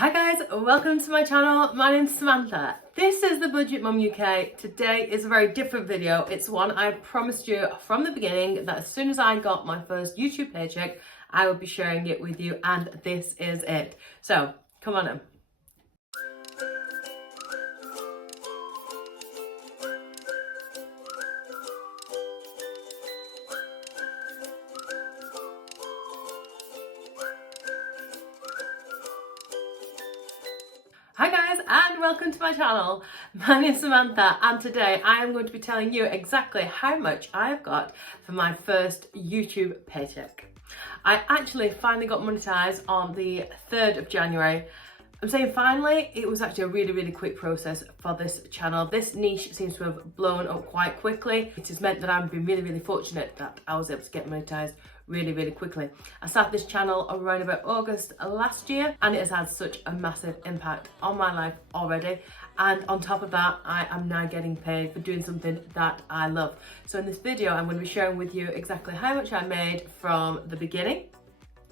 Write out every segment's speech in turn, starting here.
Hi guys, welcome to my channel. My name's Samantha. This is the Budget Mum UK. Today is a very different video. It's one I promised you from the beginning that as soon as I got my first YouTube paycheck, I would be sharing it with you, and this is it. So, come on in. Hi guys, and welcome to my channel. My name is Samantha, and today I am going to be telling you exactly how much I've got for my first YouTube paycheck. I actually finally got monetized on the 3rd of January. I'm saying finally, it was actually a really quick process for this channel. This niche seems to have blown up quite quickly. It has meant that I've been really fortunate that I was able to get monetized really quickly. I started this channel around about August last year, and it has had such a massive impact on my life already. And on top of that, I am now getting paid for doing something that I love. So in this video, I'm going to be sharing with you exactly how much I made from the beginning,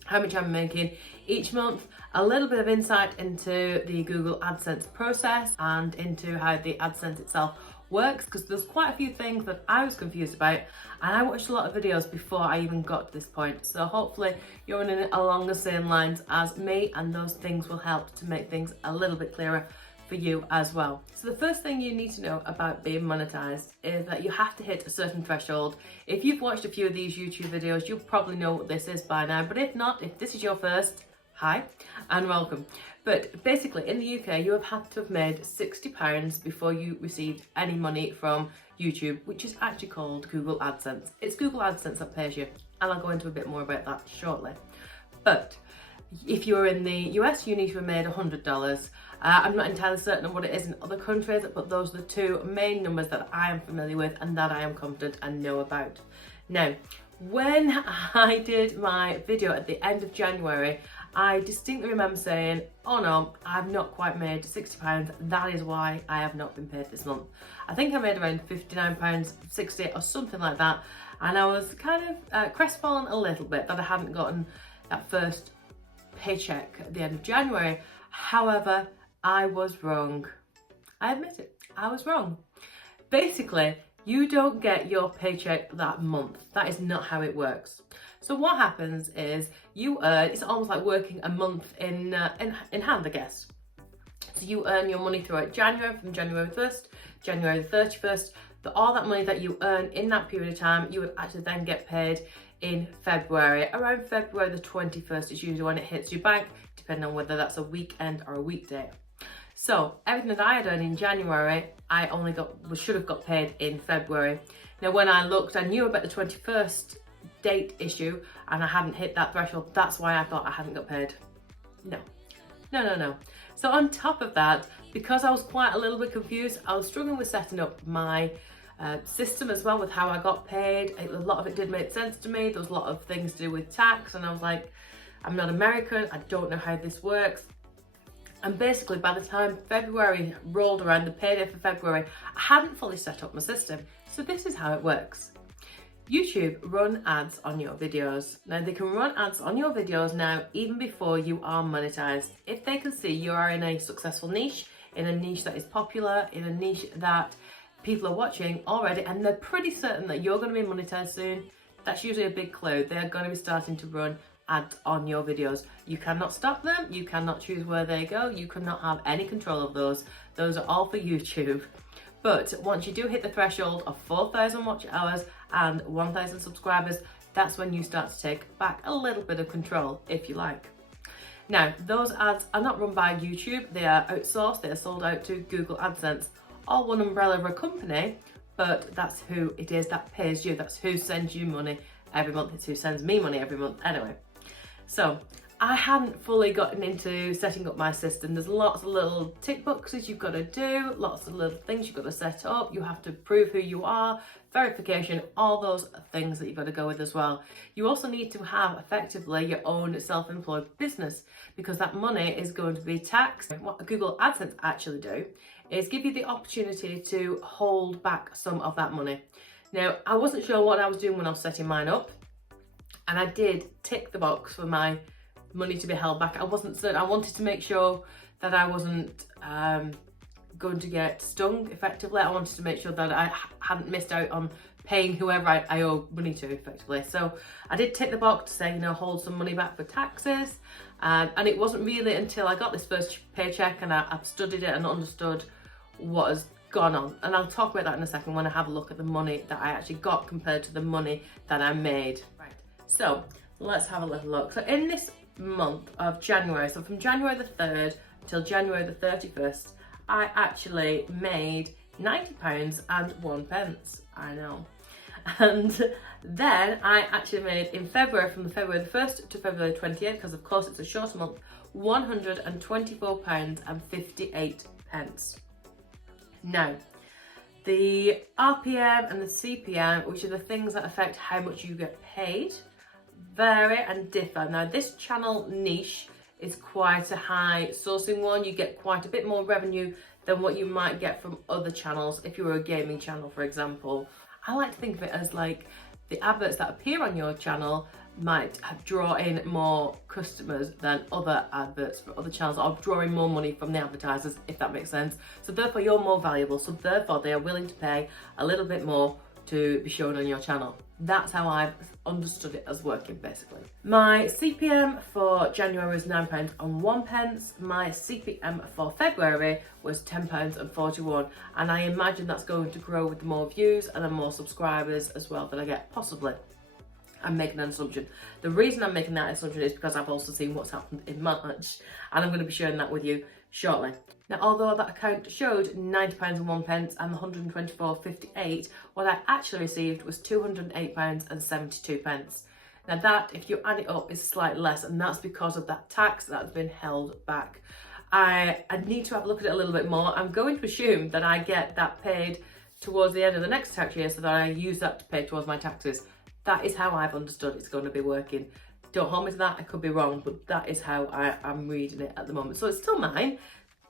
how much I'm making each month, a little bit of insight into the Google AdSense process and into how the AdSense itself works, because there's quite a few things that I was confused about, and I watched a lot of videos before I even got to this point. So hopefully you're running along the same lines as me, and those things will help to make things a little bit clearer for you as well. So the first thing you need to know about being monetized is that you have to hit a certain threshold. If you've watched a few of these YouTube videos, you'll probably know what this is by now, but if not, if this is your first, hi and welcome. But basically in the UK, you have had to have made £60 before you received any money from YouTube, which is actually called Google AdSense. It's Google AdSense that pays you, and I'll go into a bit more about that shortly. But if you're in the US, you need to have made $100. I'm not entirely certain of what it is in other countries, but those are the two main numbers that I am familiar with and that I am confident and know about. Now, when I did my video at the end of January, I distinctly remember saying, oh no, I've not quite made £60. That is why I have not been paid this month. I think I made around £59.60 or something like that. And I was kind of crestfallen a little bit that I hadn't gotten that first paycheck at the end of January. However, I was wrong. I admit it, I was wrong. Basically, you don't get your paycheck that month. That is not how it works. So what happens is you earn, it's almost like working a month in hand, I guess. So you earn your money throughout January, from January 1st, January the 31st, but all that money that you earn in that period of time, you would actually then get paid in February. Around February the 21st is usually when it hits your bank, depending on whether that's a weekend or a weekday. So everything that I had earned in January, I only should have got paid in February. Now when I looked, I knew about the 21st date issue and I hadn't hit that threshold. That's why I thought I hadn't got paid. No. So on top of that, because I was quite a little bit confused, I was struggling with setting up my system as well with how I got paid. A lot of it did make sense to me. There was a lot of things to do with tax, and I was like, I'm not American, I don't know how this works. And basically by the time February rolled around, the payday for February, I hadn't fully set up my system. So this is how it works. YouTube run ads on your videos. Now they can run ads on your videos now even before you are monetized. If they can see you are in a successful niche, in a niche that is popular, in a niche that people are watching already, and they're pretty certain that you're going to be monetized soon, that's usually a big clue. They're going to be starting to run ads on your videos. You cannot stop them, you cannot choose where they go, you cannot have any control of those. Those are all for YouTube. But once you do hit the threshold of 4,000 watch hours and 1,000 subscribers, that's when you start to take back a little bit of control, if you like. Now, those ads are not run by YouTube, they are outsourced, they are sold out to Google AdSense, all one umbrella of a company, but that's who it is that pays you, that's who sends you money every month, it's who sends me money every month anyway. So I hadn't fully gotten into setting up my system. There's lots of little tick boxes you've got to do, lots of little things you've got to set up. You have to prove who you are, verification, all those things that you've got to go with as well. You also need to have effectively your own self-employed business, because that money is going to be taxed. What Google AdSense actually do is give you the opportunity to hold back some of that money. Now, I wasn't sure what I was doing when I was setting mine up, and I did tick the box for my money to be held back. I wasn't certain. I wanted to make sure that I wasn't going to get stung effectively. I wanted to make sure that I hadn't missed out on paying whoever I owe money to effectively. So I did tick the box to say, you know, hold some money back for taxes. And it wasn't really until I got this first paycheck and I've studied it and understood what has gone on. And I'll talk about that in a second when I have a look at the money that I actually got compared to the money that I made. Right, so let's have a little look. So in this month of January, so from January the 3rd till January the 31st, I actually made £90.01. I know. And then I actually made in February, from February the 1st to February the 20th, because of course it's a shorter month, £124.58. Now, the RPM and the CPM, which are the things that affect how much you get paid, vary and differ. Now, this channel niche is quite a high sourcing one. You get quite a bit more revenue than what you might get from other channels if you were a gaming channel, for example. I like to think of it as like the adverts that appear on your channel might draw in more customers than other adverts for other channels, or draw in more money from the advertisers, if that makes sense. So therefore you're more valuable, so therefore they are willing to pay a little bit more to be shown on your channel. That's how I've understood it as working, basically. My CPM for January was £9.01. My CPM for February was £10.41, and I imagine that's going to grow with the more views and the more subscribers as well that I get, possibly. I'm making an assumption. The reason I'm making that assumption is because I've also seen what's happened in March, and I'm going to be sharing that with you shortly. Now, although that account showed £90.01 and £124.58, what I actually received was £208.72. Now that, if you add it up, is slightly less, and that's because of that tax that's been held back. I need to have a look at it a little bit more. I'm going to assume that I get that paid towards the end of the next tax year, so that I use that to pay towards my taxes. That is how I've understood it's going to be working. Don't hold me to that, I could be wrong, but that is how I'm reading it at the moment. So it's still mine,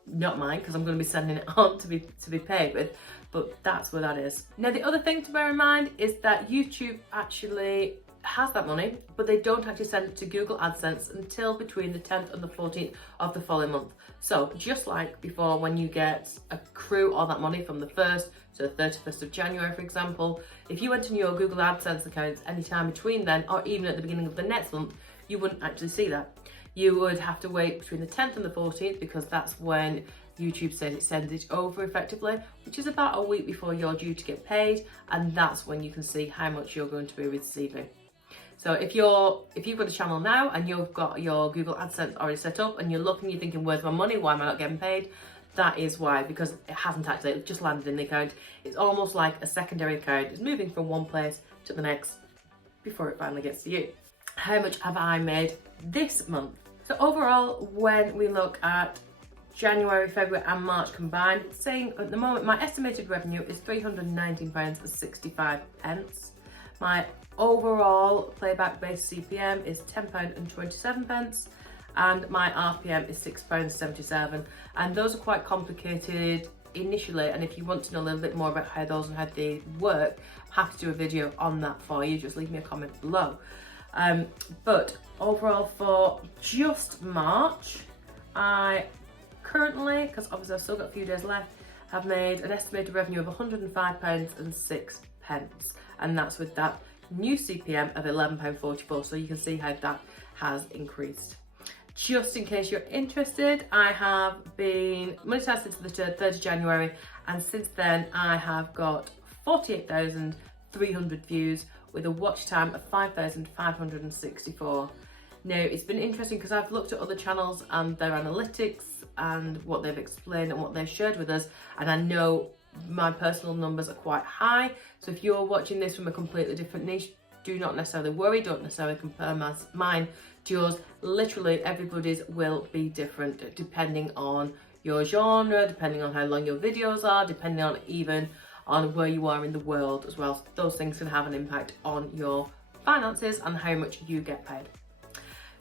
not mine, because I'm going to be sending it on to be paid with, but that's where that is. Now, the other thing to bear in mind is that YouTube actually has that money, but they don't actually send it to Google AdSense until between the 10th and the 14th of the following month. So just like before, when you get accrue all that money from the 1st to the 31st of January, for example, if you went in your Google AdSense account anytime between then, or even at the beginning of the next month, you wouldn't actually see that. You would have to wait between the 10th and the 14th, because that's when YouTube says it sends it over effectively, which is about a week before you're due to get paid, and that's when you can see how much you're going to be receiving. So if you've got a channel now and you've got your Google AdSense already set up and you're looking, you're thinking, where's my money? Why am I not getting paid? That is why, because it hasn't actually, it's just landed in the account. It's almost like a secondary account. It's moving from one place to the next before it finally gets to you. How much have I made this month? So overall, when we look at January, February and March combined, saying at the moment my estimated revenue is £319.65. My overall playback based CPM is £10.27, and my RPM is £6.77, and those are quite complicated initially, and if you want to know a little bit more about how those and how they work, I'm happy to do a video on that for you. Just leave me a comment below. But overall for just March, I currently, because obviously I've still got a few days left, have made an estimated revenue of £105.06, and that's with that new CPM of £11.44, so you can see how that has increased. Just in case you're interested, I have been monetized since the 3rd of January, and since then I have got 48,300 views with a watch time of 5,564. Now, it's been interesting because I've looked at other channels and their analytics and what they've explained and what they've shared with us, and I know my personal numbers are quite high. So if you're watching this from a completely different niche, do not necessarily worry, don't necessarily compare mine to yours. Literally everybody's will be different depending on your genre, depending on how long your videos are, depending on even on where you are in the world as well. So those things can have an impact on your finances and how much you get paid.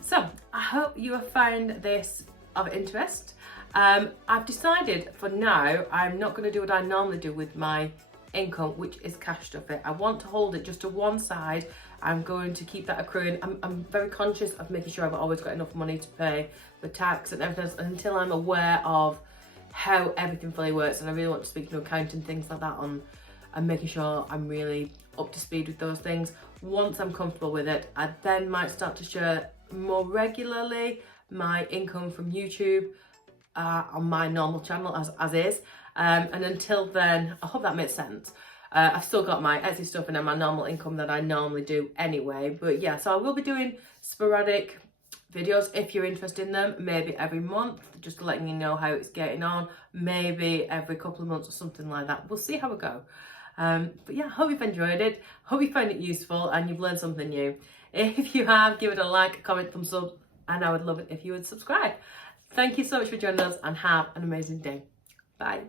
So I hope you have found this of interest. I've decided for now I'm not going to do what I normally do with my income, which is cash stuff it. I want to hold it just to one side I'm going to keep that accruing. I'm very conscious of making sure I've always got enough money to pay the tax and everything else until I'm aware of how everything fully works, and I really want to speak to accounting, things like that on, and making sure I'm really up to speed with those things. Once I'm comfortable with it, I then might start to share more regularly my income from YouTube on my normal channel as is. And until then, I hope that makes sense. I've still got my Etsy stuff and then my normal income that I normally do anyway. But yeah, so I will be doing sporadic videos if you're interested in them, maybe every month, just letting you know how it's getting on, maybe every couple of months or something like that. We'll see how we go. But yeah, hope you've enjoyed it, hope you found it useful and you've learned something new. If you have, give it a like, comment, thumbs up, and I would love it if you would subscribe. Thank you so much for joining us and have an amazing day. Bye.